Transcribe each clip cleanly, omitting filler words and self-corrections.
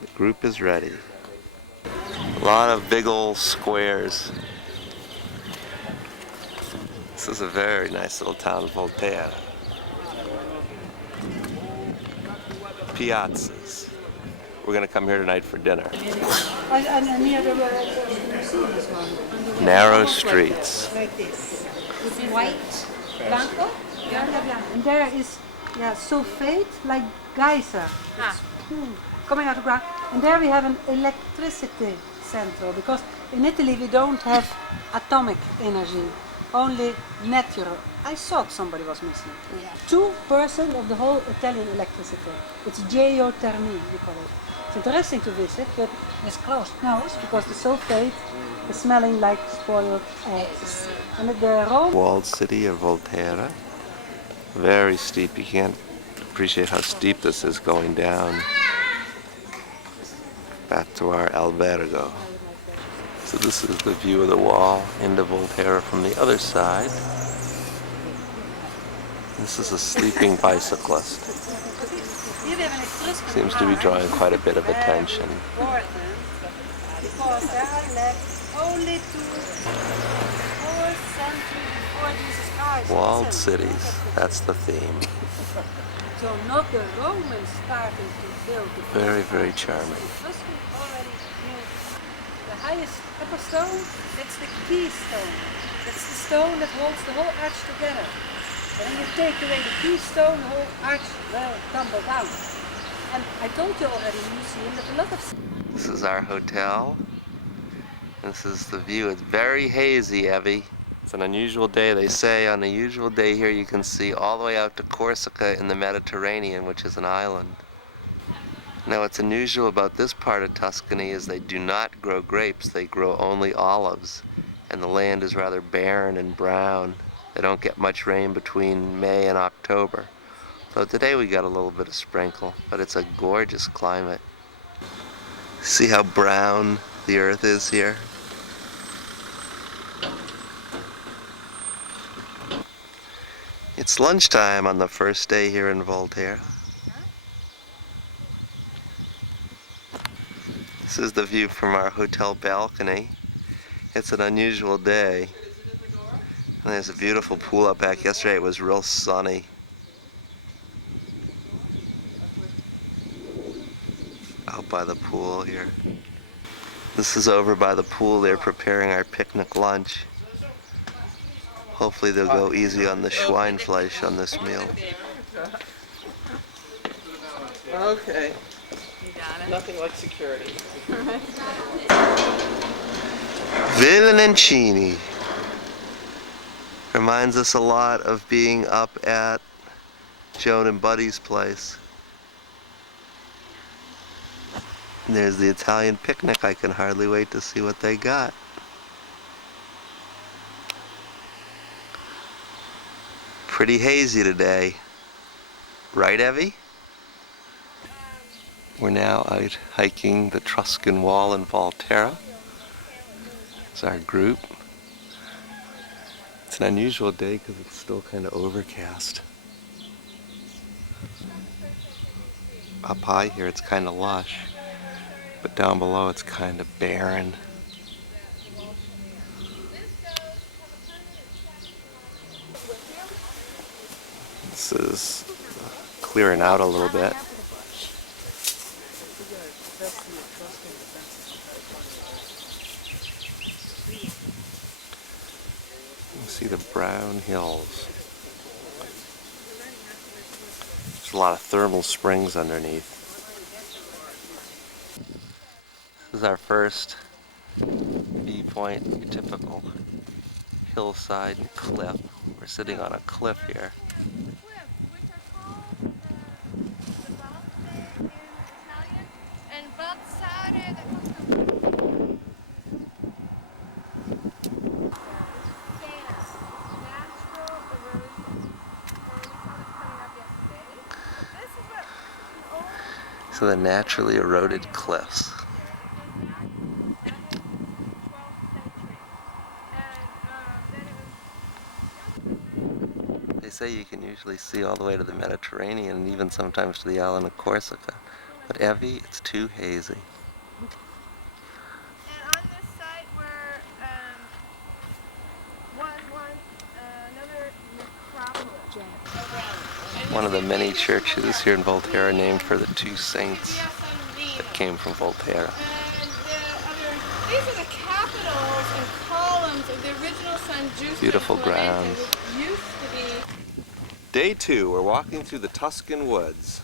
The group is ready. A lot of big old squares. This is a very nice little town, Voltera. Piazzas. We're gonna come here tonight for dinner. Narrow streets. Like this. It's white, blanco. And there is sulfate, like geyser. It's coming out of the ground. And there we have an electricity center, because in Italy we don't have atomic energy, only natural. I thought somebody was missing. 2% of the whole Italian electricity. It's geothermy, we call it. It's interesting to visit, but it's closed nose because the sulfate is smelling like spoiled eggs. And the Rome Walled city of Volterra. Very steep. You can't appreciate how steep this is going down. Back to our albergo. So this is the view of the wall into Volterra from the other side. This is a sleeping bicyclist. Seems to be drawing quite a bit of attention. because there are left only 2 4th century before Jesus Christ. Walled cities, that's the theme. So not the Romans starting to build the Very, very charming. Tuscan already knew the highest upper stone, that's the keystone. That's the stone that holds the whole arch together. And when you take away the keystone, the whole arch will tumble down. And I told you already in the museum that a lot of... This is our hotel. This is the view. It's very hazy, Evie. It's an unusual day. They say on a usual day here you can see all the way out to Corsica in the Mediterranean, which is an island. Now what's unusual about this part of Tuscany is they do not grow grapes, they grow only olives. And the land is rather barren and brown. They don't get much rain between May and October. So today we got a little bit of sprinkle, but it's a gorgeous climate. See how brown the earth is here? It's lunchtime on the first day here in Volterra. This is the view from our hotel balcony. It's an unusual day. And there's a beautiful pool up back. Yesterday it was real sunny. Out by the pool here. This is over by the pool. They're preparing our picnic lunch. Hopefully they'll go easy on the Schweinfleisch on this meal. Okay. Nothing like security. Villancini. Reminds us a lot of being up at Joan and Buddy's place. And there's the Italian picnic. I can hardly wait to see what they got. Pretty hazy today. Right, Evie? We're now out hiking the Tuscan Wall in Volterra. It's our group. It's an unusual day because it's still kind of overcast. Up high here it's kind of lush, but down below it's kind of barren. This is clearing out a little bit. You can see the brown hills. There's a lot of thermal springs underneath. This is our first viewpoint, your typical hillside and cliff. We're sitting on a cliff here. So the naturally eroded cliffs. They say you can usually see all the way to the Mediterranean and even sometimes to the island of Corsica. But Evie, it's too hazy. And on this site where was once another necropolis. One of the many churches here in Voltera named for the two saints that came from Voltera. These are the capitals and columns of the original San Giusto Beautiful Clemente, grounds. which used to be. Day 2, we're walking through the Tuscan woods,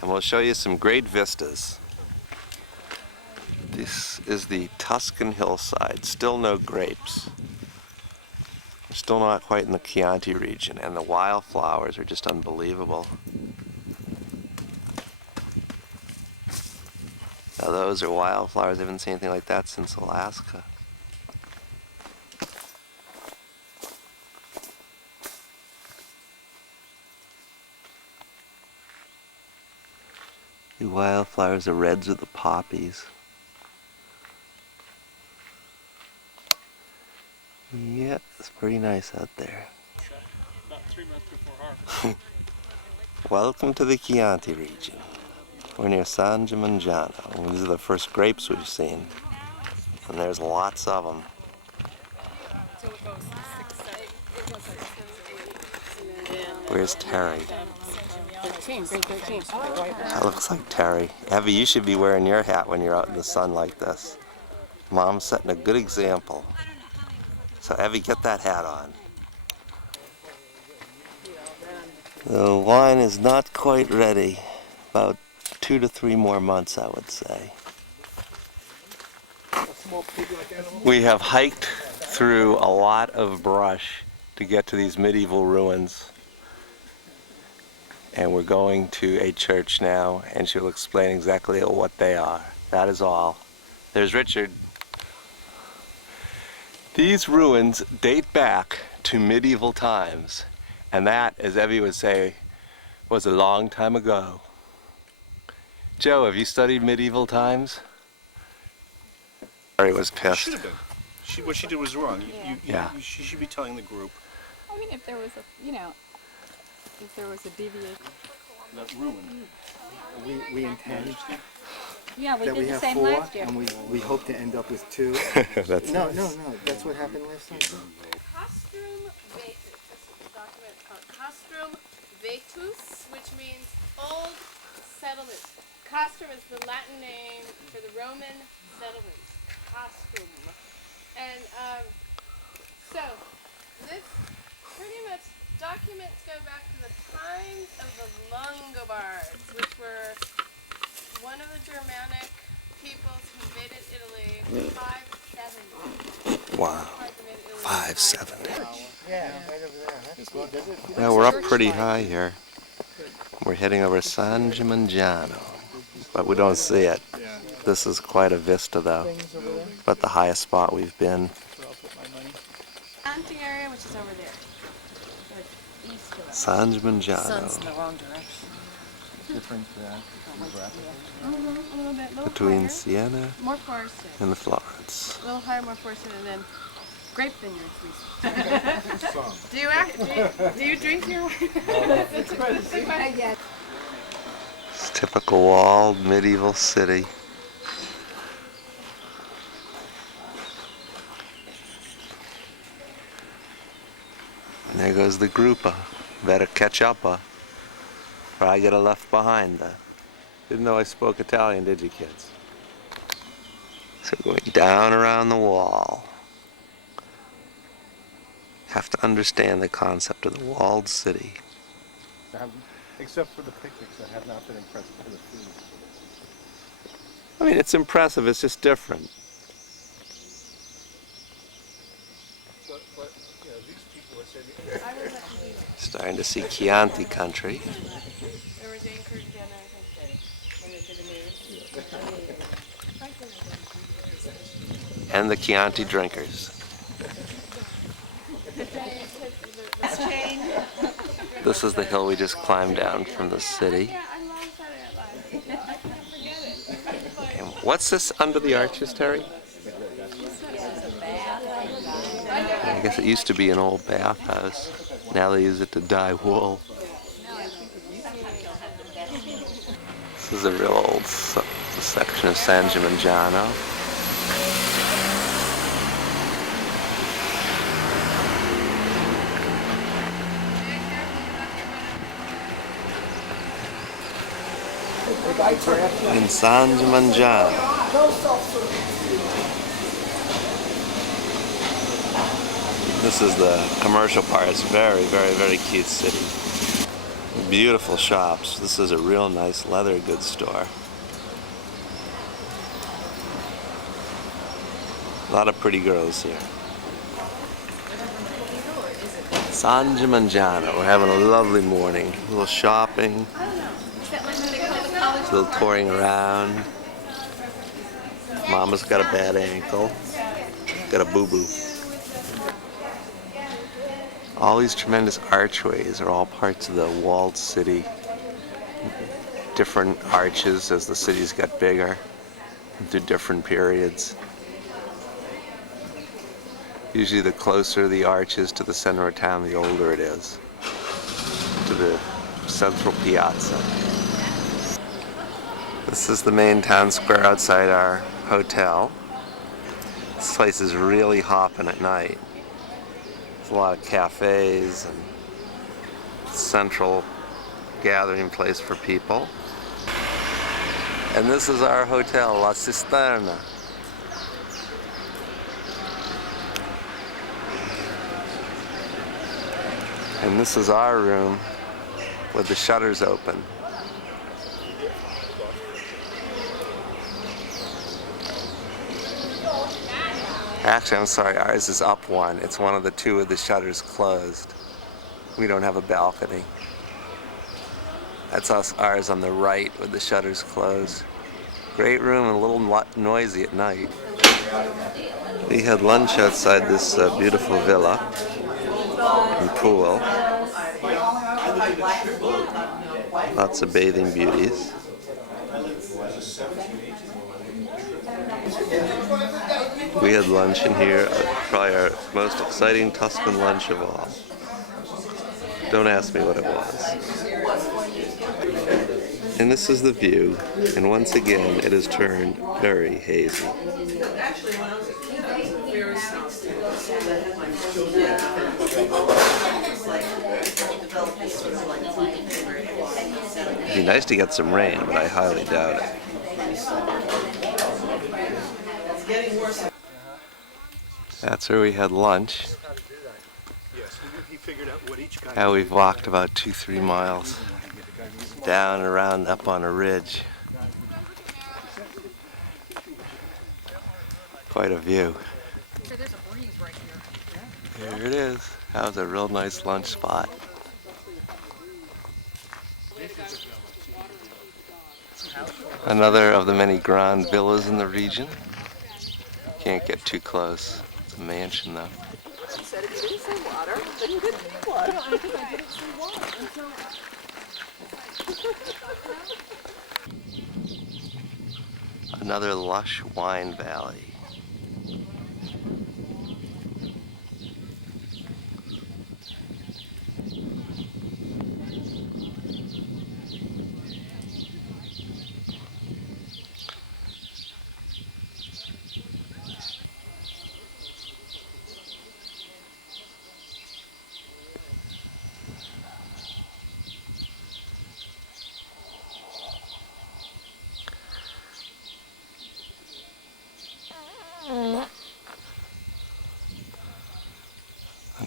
and we'll show you some great vistas. This is the Tuscan hillside. Still no grapes. We're still not quite in the Chianti region, and the wildflowers are just unbelievable. Now those are wildflowers. I haven't seen anything like that since Alaska. The wildflowers, the reds are the poppies. Yeah, it's pretty nice out there. About 3 months before harvest. Welcome to the Chianti region. We're near San Gimignano. These are the first grapes we've seen. And there's lots of them. Where's Terry? 13, grade 13. That looks like Terry. Evie, you should be wearing your hat when you're out in the sun like this. Mom's setting a good example. So Evie, get that hat on. The wine is not quite ready. About 2 to 3 more months, I would say. We have hiked through a lot of brush to get to these medieval ruins. And we're going to a church now, and she'll explain exactly what they are. That is all. There's Richard. These ruins date back to medieval times, and that, as Evie would say, was a long time ago. Joe, have you studied medieval times? Terry was pissed. Should have been. What she did was wrong. She should be telling the group. I mean, if there was a, if there was a deviation. That ruin. We intend Yeah, we that did we the have same 4, last year. and we hope to end up with 2. That's No, that's what happened last time. Castrum Vetus. This is the document called Castrum Vetus, which means old settlement. Castrum is the Latin name for the Roman settlements. Castrum. And so this pretty much documents go back to the times of the Longobards, which were one of the Germanic peoples who invaded Italy 570. Wow. 570. Yeah, right over there. Yeah, we're up pretty high here. We're heading over San Gimignano, but we don't see it. This is quite a vista though, but the highest spot we've been. Hunting area, which is over there. So it's east of us. San Gimignano, the wrong direction. Different A little bit, little between higher. Siena More forested. and Florence. A little higher, more forested, and then grape vineyards. Do you drink your wine? It's typical walled medieval city. And there goes the Gruppa. Better catch up, or I get left behind. Didn't know I spoke Italian, did you kids? So going down around the wall. Have to understand the concept of the walled city. Except for the picnics, I have not been impressed by the food. I mean, it's impressive, it's just different. But these people are saying. Starting to see Chianti country. There was anchored dinner, I think, when they did the news. And the Chianti drinkers. This is the hill we just climbed down from the city. Yeah, I love Saturday Night Live. I can't forget it. And what's this under the arches, Terry? I guess it used to be an old bathhouse. Now they use it to dye wool. This is a real old section of San Gimignano. In San Gimignano. This is the commercial part. It's very, very, very cute city. Beautiful shops. This is a real nice leather goods store. A lot of pretty girls here. San Gimignano. We're having a lovely morning. A little shopping. A little touring around. Mama's got a bad ankle. Got a boo-boo. All these tremendous archways are all parts of the walled city. Different arches as the cities got bigger through different periods. Usually the closer the arch is to the center of town, the older it is. To the central piazza. This is the main town square outside our hotel. This place is really hopping at night. There's a lot of cafes and central gathering place for people. And this is our hotel, La Cisterna. And this is our room with the shutters open. Actually, I'm sorry, ours is up one. It's one of the two with the shutters closed. We don't have a balcony. That's ours on the right with the shutters closed. Great room and a little noisy at night. We had lunch outside this beautiful villa and pool. Lots of bathing beauties. We had lunch in here, probably our most exciting Tuscan lunch of all. Don't ask me what it was. And this is the view, and once again it has turned very hazy. It'd be nice to get some rain, but I highly doubt it. That's where we had lunch. Now we've walked about 2-3 miles down and around up on a ridge. Quite a view. There it is. That was a real nice lunch spot. Another of the many grand villas in the region. Can't get too close. It's a mansion though. She said if you didn't say water, then you didn't see water. I think I didn't see water. Another lush wine valley.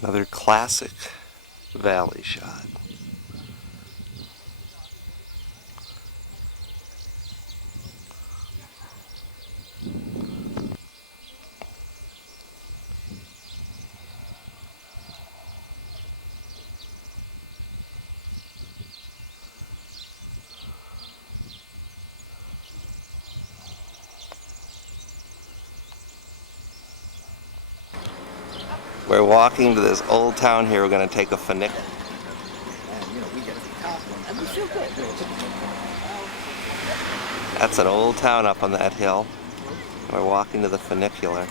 Another classic valley shot. We're walking to this old town here. We're going to take a funicular. That's an old town up on that hill. We're walking to the funicular.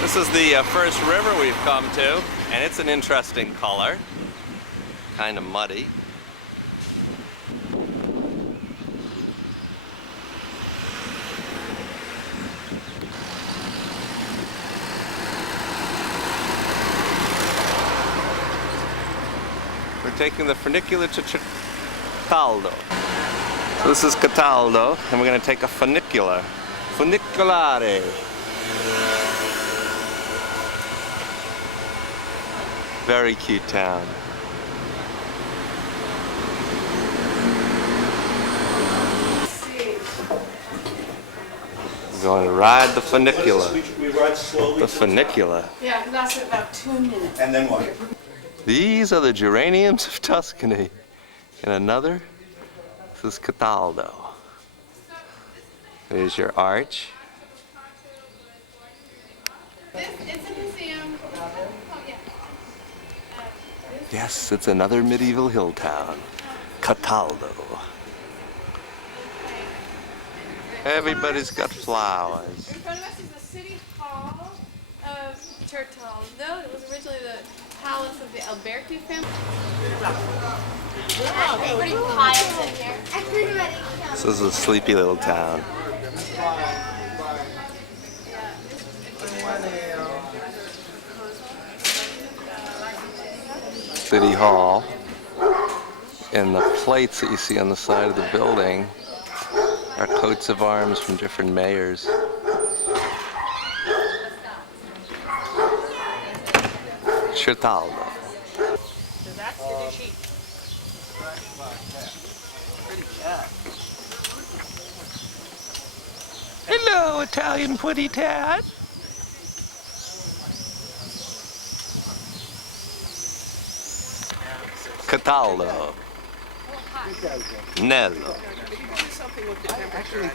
This is the first river we've come to. And it's an interesting color, kind of muddy. We're taking the funicular to Cataldo. So this is Cataldo, and we're going to take a funicular. Funiculare. Very cute town. We're going to ride the funicular. We ride slowly. The funicular. Yeah, it lasted about 2 minutes. And then what? These are the geraniums of Tuscany. And another, this is Cataldo. There's your arch. It's a museum. Oh, yeah. Yes, it's another medieval hill town. Cataldo. Everybody's got flowers. In front of us is the city hall of Certaldo. It was originally the palace of the Alberti family. Everybody piles in here. Everybody comes. This is a sleepy little town. City Hall. And the plates that you see on the side of the building are coats of arms from different mayors. Certaldo. So that's your new sheet. Pretty cat. Hello, Italian putty tat. Cataldo. Nello. Maybe do something with the temperature.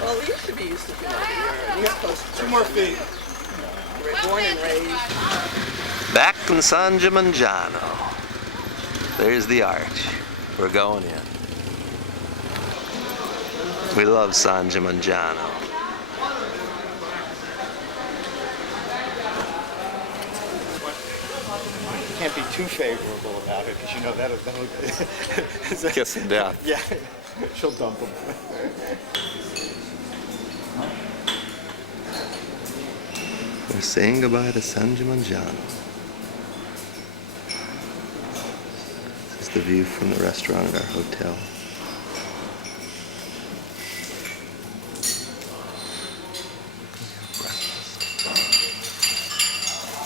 Well, you should be used to it. You're East Coast. 2 more feet. We're born and raised. Back in San Gimignano. There's the arch. We're going in. We love San Gimignano. Can't be too favorable about it, because you know that'll Kiss of death. Yeah, she'll dump him. We're saying goodbye to San Gimignano. This is the view from the restaurant at our hotel.